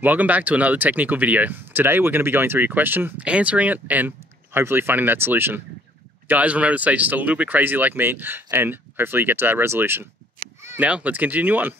Welcome back to another technical video. Today we're going to be going through your question, answering it, and hopefully finding that solution. Guys, remember to stay just a little bit crazy like me, and hopefully you get to that resolution. Now, let's continue on.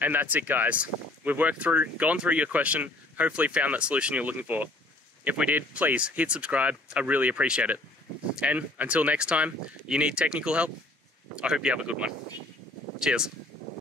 And that's it, guys. We've gone through your question, hopefully found that solution you're looking for. If we did, please hit subscribe. I really appreciate it. And until next time, you need technical help? I hope you have a good one. Cheers.